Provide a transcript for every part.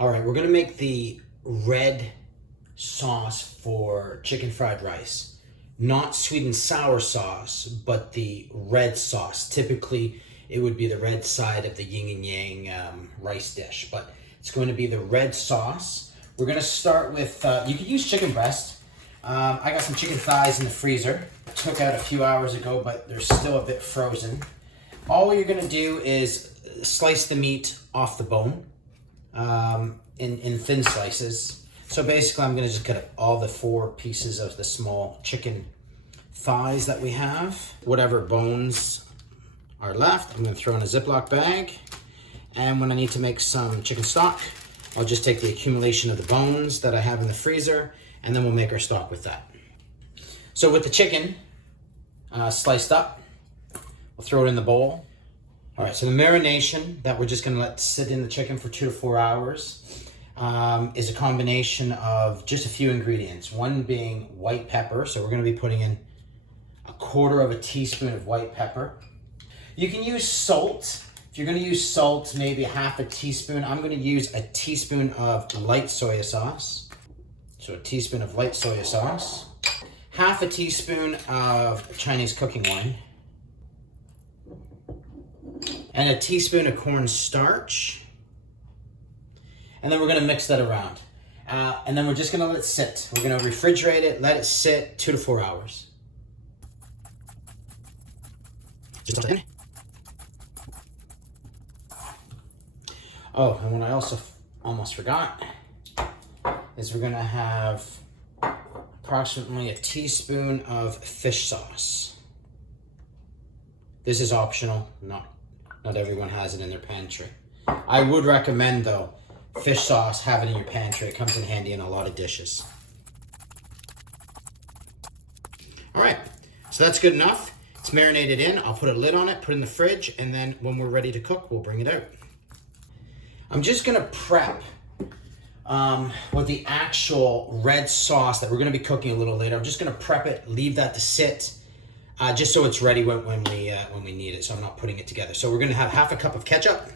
All right, we're gonna make the red sauce for chicken fried rice. Not sweet and sour sauce, but the red sauce. Typically, it would be the red side of the yin and yang rice dish, but it's going to be the red sauce. We're gonna start with, you could use chicken breast. I got some chicken thighs in the freezer. Took out a few hours ago, but they're still a bit frozen. All you're gonna do is slice the meat off the bone in thin slices. So basically I'm gonna just cut up all the 4 pieces of the small chicken thighs that we have. Whatever bones are left, I'm gonna throw in a Ziploc bag. And when I need to make some chicken stock, I'll just take the accumulation of the bones that I have in the freezer, and then we'll make our stock with that. So with the chicken sliced up, we'll throw it in the bowl. All right, so the marination that we're just gonna let sit in the chicken for 2 to 4 hours is a combination of just a few ingredients. One being white pepper, so we're gonna be putting in 1/4 teaspoon of white pepper. You can use salt. If you're gonna use salt, maybe 1/2 teaspoon. I'm gonna use a teaspoon of light soya sauce. So a teaspoon of light soya sauce. 1/2 teaspoon of Chinese cooking wine. And a teaspoon of cornstarch. And then we're gonna mix that around. And then we're just gonna let it sit. We're gonna refrigerate it, let it sit 2 to 4 hours. Just in. Oh, and what I also almost forgot is we're gonna have approximately a teaspoon of fish sauce. This is optional, not everyone has it in their pantry. I would recommend though, fish sauce, have it in your pantry. It comes in handy in a lot of dishes. All right, so that's good enough. It's marinated in. I'll put a lid on it, put it in the fridge, and then when we're ready to cook, we'll bring it out. I'm just gonna prep with the actual red sauce that we're gonna be cooking a little later. I'm just gonna prep it, leave that to sit, just so it's ready when we need it, so I'm not putting it together. So we're gonna have 1/2 cup of ketchup.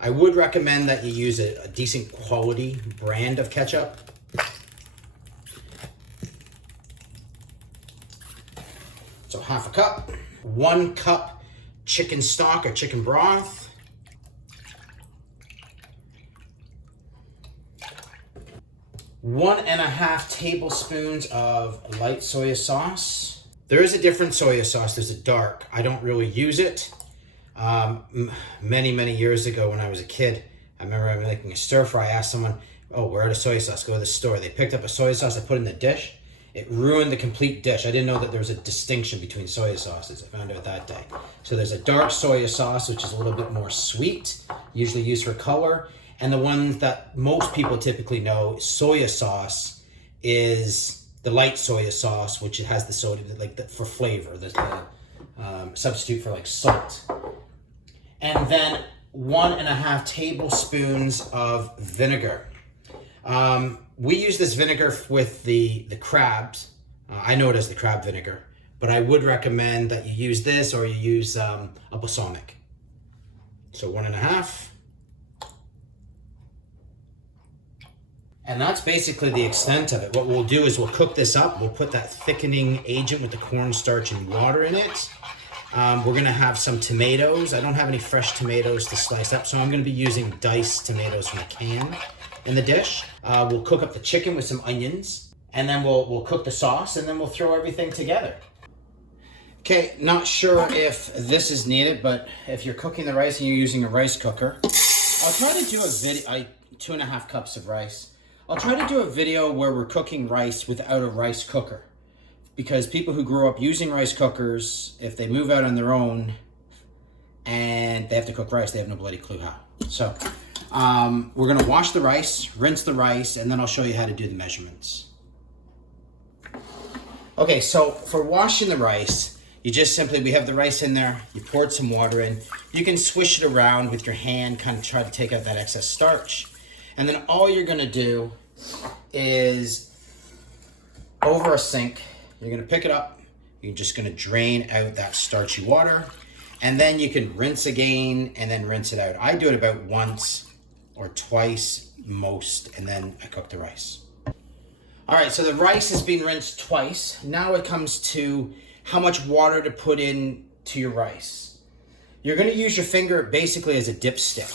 I would recommend that you use a decent quality brand of ketchup. So 1/2 cup. 1 cup chicken stock or chicken broth. 1.5 tablespoons of light soya sauce. There is a different soya sauce. There's a dark. I don't really use it. Many years ago when I was a kid, I remember I was making a stir fry. I asked someone, oh, we're out of soy sauce, go to the store. They picked up a soy sauce I put in the dish. It ruined the complete dish. I didn't know that there was a distinction between soy sauces. I found out that day. So there's a dark soya sauce, which is a little bit more sweet, usually used for color. And the one that most people typically know, soya sauce, is the light soya sauce, which it has the soda, for flavor. There's the substitute for like salt. And then 1.5 tablespoons of vinegar. We use this vinegar with the crabs. I know it as the crab vinegar, but I would recommend that you use this or you use a balsamic. So 1.5. And that's basically the extent of it. What we'll do is we'll cook this up. We'll put that thickening agent with the cornstarch and water in it. We're gonna have some tomatoes. I don't have any fresh tomatoes to slice up, so I'm gonna be using diced tomatoes from a can in the dish. We'll cook up the chicken with some onions, and then we'll cook the sauce, and then we'll throw everything together. Okay, not sure if this is needed, but if you're cooking the rice and you're using a rice cooker, I'll try to do a video, 2.5 cups of rice. I'll try to do a video where we're cooking rice without a rice cooker, because people who grew up using rice cookers, if they move out on their own and they have to cook rice, they have no bloody clue how. So we're gonna wash the rice, rinse the rice, and then I'll show you how to do the measurements. Okay, so for washing the rice, you just simply, we have the rice in there, you poured some water in, you can swish it around with your hand, kind of try to take out that excess starch. And then all you're gonna do is, over a sink, you're gonna pick it up, you're just gonna drain out that starchy water, and then you can rinse again and then rinse it out. I do it about once or twice, most, and then I cook the rice. All right, so the rice has been rinsed twice. Now it comes to how much water to put in to your rice. You're gonna use your finger basically as a dipstick.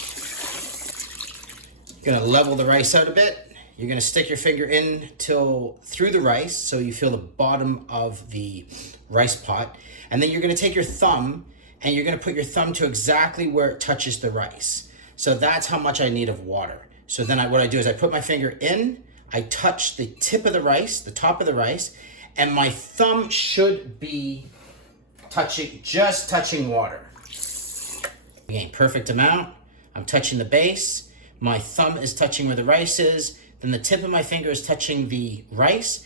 You're gonna level the rice out a bit. You're gonna stick your finger in through the rice so you feel the bottom of the rice pot. And then you're gonna take your thumb and you're gonna put your thumb to exactly where it touches the rice. So that's how much I need of water. So then what I do is I put my finger in, I touch the tip of the rice, the top of the rice, and my thumb should be just touching water. Again, perfect amount. I'm touching the base. My thumb is touching where the rice is. Then the tip of my finger is touching the rice,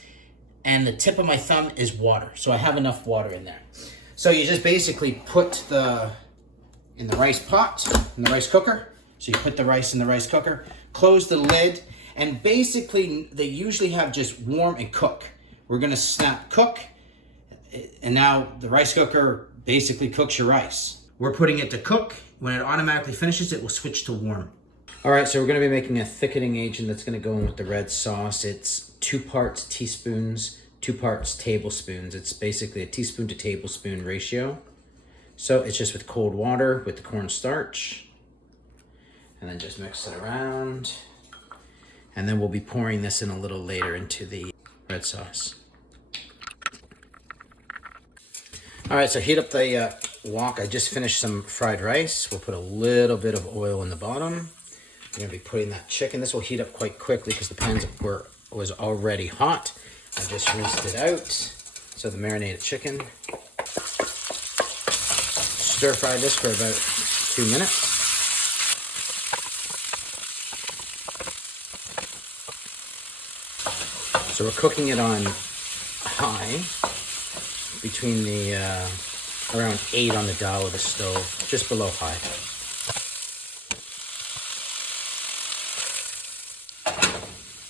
and the tip of my thumb is water. So I have enough water in there. So you just basically put in the rice pot, in the rice cooker. So you put the rice in the rice cooker, close the lid, and basically they usually have just warm and cook. We're gonna snap cook, and now the rice cooker basically cooks your rice. We're putting it to cook. When it automatically finishes, it will switch to warm. All right, so we're gonna be making a thickening agent that's gonna go in with the red sauce. It's 2 parts teaspoons, 2 parts tablespoons. It's basically a teaspoon to tablespoon ratio. So it's just with cold water with the cornstarch, and then just mix it around. And then we'll be pouring this in a little later into the red sauce. All right, so heat up the wok. I just finished some fried rice. We'll put a little bit of oil in the bottom. We're gonna be putting that chicken. This will heat up quite quickly because the pan was already hot. I just rinsed it out. So the marinated chicken. Stir fry this for about 2 minutes. So we're cooking it on high, between the around 8 on the dial of the stove, just below high.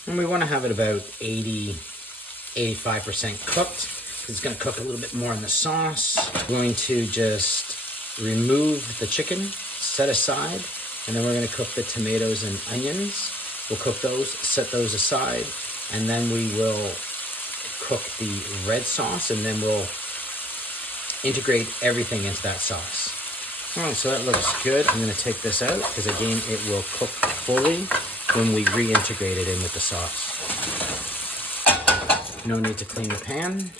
And we want to have it about 85% cooked. It's going to cook a little bit more in the sauce. I'm going to just remove the chicken, set aside, and then we're going to cook the tomatoes and onions. We'll cook those, set those aside, and then we will cook the red sauce, and then we'll integrate everything into that sauce. All right, so that looks good. I'm going to take this out because again, it will cook fully when we reintegrate it in with the sauce. No need to clean the pan.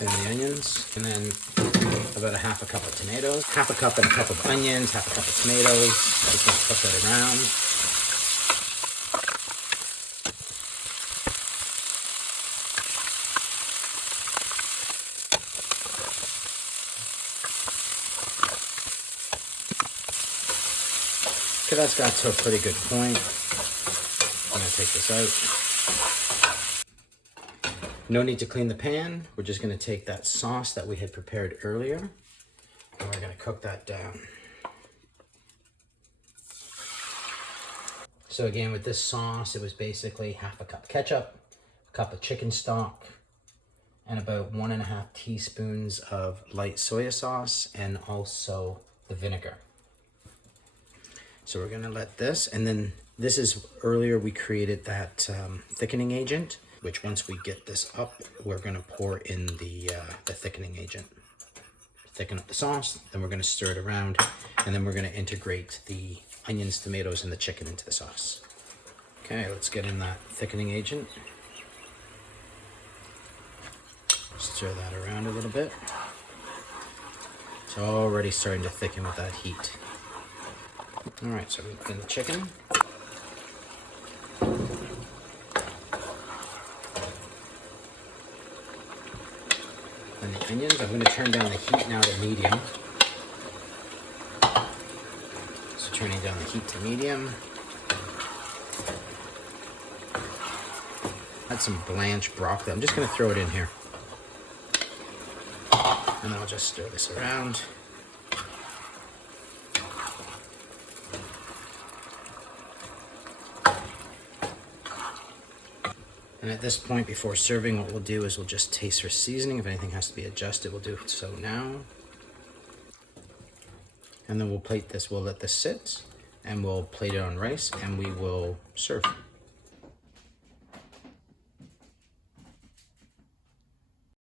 And the onions, and then about a half a cup of tomatoes, half a cup and a cup of onions, half a cup of tomatoes. Just gonna cook that around. Okay, that's got to a pretty good point. I'm gonna take this out. No need to clean the pan. We're just gonna take that sauce that we had prepared earlier, and we're gonna cook that down. So again, with this sauce, it was basically half a cup ketchup, a cup of chicken stock, and about 1.5 teaspoons of light soya sauce, and also the vinegar. So we're gonna let this, and then this is earlier we created that thickening agent, which once we get this up, we're gonna pour in the thickening agent. Thicken up the sauce, then we're gonna stir it around, and then we're gonna integrate the onions, tomatoes, and the chicken into the sauce. Okay, let's get in that thickening agent. Stir that around a little bit. It's already starting to thicken with that heat. All right, so we put in the chicken. And the onions. I'm going to turn down the heat now to medium. So turning down the heat to medium. Add some blanched broccoli. I'm just going to throw it in here. And then I'll just stir this around. And at this point, before serving, what we'll do is we'll just taste for seasoning. If anything has to be adjusted, we'll do so now. And then we'll plate this, we'll let this sit. and we'll plate it on rice and we will serve.